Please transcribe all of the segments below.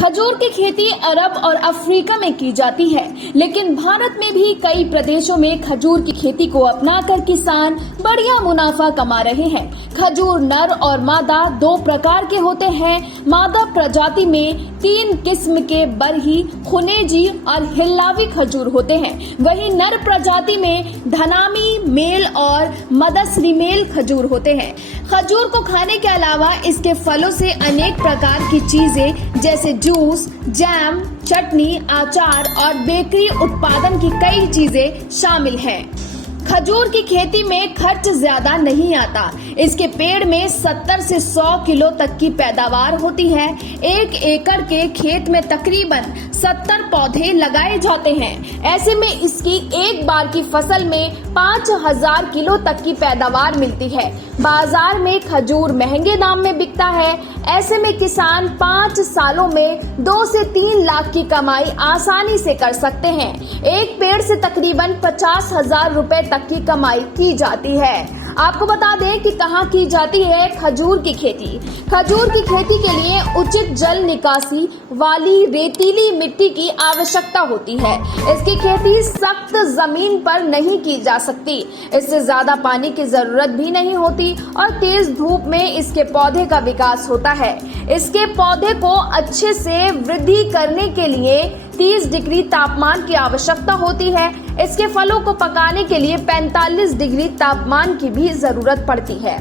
खजूर की खेती अरब और अफ्रीका में की जाती है, लेकिन भारत में भी कई प्रदेशों में खजूर की खेती को अपनाकर किसान बढ़िया मुनाफा कमा रहे हैं। खजूर नर और मादा दो प्रकार के होते हैं। मादा प्रजाति में 3 किस्म के बरही, खुनेजी और हिल्लावी खजूर होते हैं। वहीं नर प्रजाति में धनामी मेल और मदसरी मेल खजूर होते हैं। खजूर को खाने के अलावा इसके फलों से अनेक प्रकार की चीजें जैसे जूस, जैम, चटनी, अचार और बेकरी उत्पादन की कई चीजें शामिल हैं। खजूर की खेती में खर्च ज्यादा नहीं आता। इसके पेड़ में 70 से 100 किलो तक की पैदावार होती है। 1 एकड़ के खेत में तकरीबन 70 पौधे लगाए जाते हैं। ऐसे में इसकी एक बार की फसल में 5000 किलो तक की पैदावार मिलती है। बाजार में खजूर महंगे दाम में बिकता है। ऐसे में किसान 5 सालों में 2 से 3 लाख की कमाई आसानी से कर सकते हैं। एक पेड़ से तकरीबन 50,000 रुपए तक की कमाई की जाती है। आपको बता दें कि कहाँ की जाती है खजूर की खेती। खजूर की खेती के लिए उचित जल निकासी वाली रेतीली मिट्टी की आवश्यकता होती है। इसकी खेती सख्त जमीन पर नहीं की जा सकती। इससे ज्यादा पानी की जरूरत भी नहीं होती और तेज धूप में इसके पौधे का विकास होता है। इसके पौधे को अच्छे से वृद्धि करने के लिए 30 डिग्री तापमान की आवश्यकता होती है। इसके फलों को पकाने के लिए 45 डिग्री तापमान की भी जरूरत पड़ती है।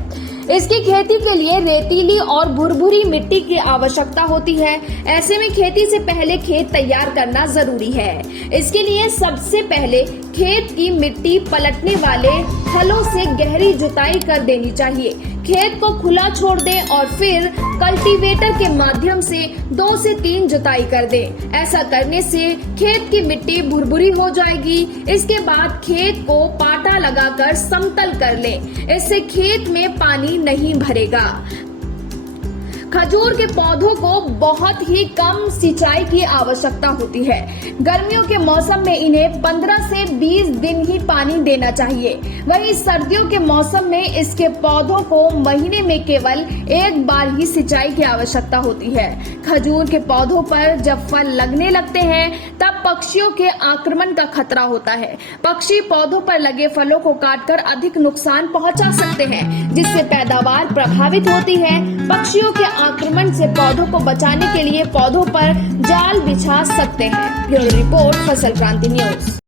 इसकी खेती के लिए रेतीली और भुरभुरी मिट्टी की आवश्यकता होती है। ऐसे में खेती से पहले खेत तैयार करना जरूरी है। इसके लिए सबसे पहले खेत की मिट्टी पलटने वाले हलों से गहरी जुताई कर देनी चाहिए। खेत को खुला छोड़ दें और फिर कल्टीवेटर के माध्यम से 2 से 3 जुताई कर दें। ऐसा करने से खेत की मिट्टी भुरभुरी हो जाएगी। इसके बाद खेत को पाटा लगाकर समतल कर लें। इससे खेत में पानी नहीं भरेगा। खजूर के पौधों को बहुत ही कम सिंचाई की आवश्यकता होती है। गर्मियों के मौसम में इन्हें 15 से 20 दिन ही पानी देना चाहिए। वहीं सर्दियों के मौसम में इसके पौधों को महीने में केवल एक बार ही सिंचाई की आवश्यकता होती है। खजूर के पौधों पर जब फल लगने लगते हैं तब पक्षियों के आक्रमण का खतरा होता है। पक्षी पौधों पर लगे फलों को काटकर अधिक नुकसान पहुंचा सकते हैं, जिससे पैदावार प्रभावित होती है। पक्षियों के आक्रमण से पौधों को बचाने के लिए पौधों पर जाल बिछा सकते हैं। ब्यूरो रिपोर्ट, फसल क्रांति न्यूज।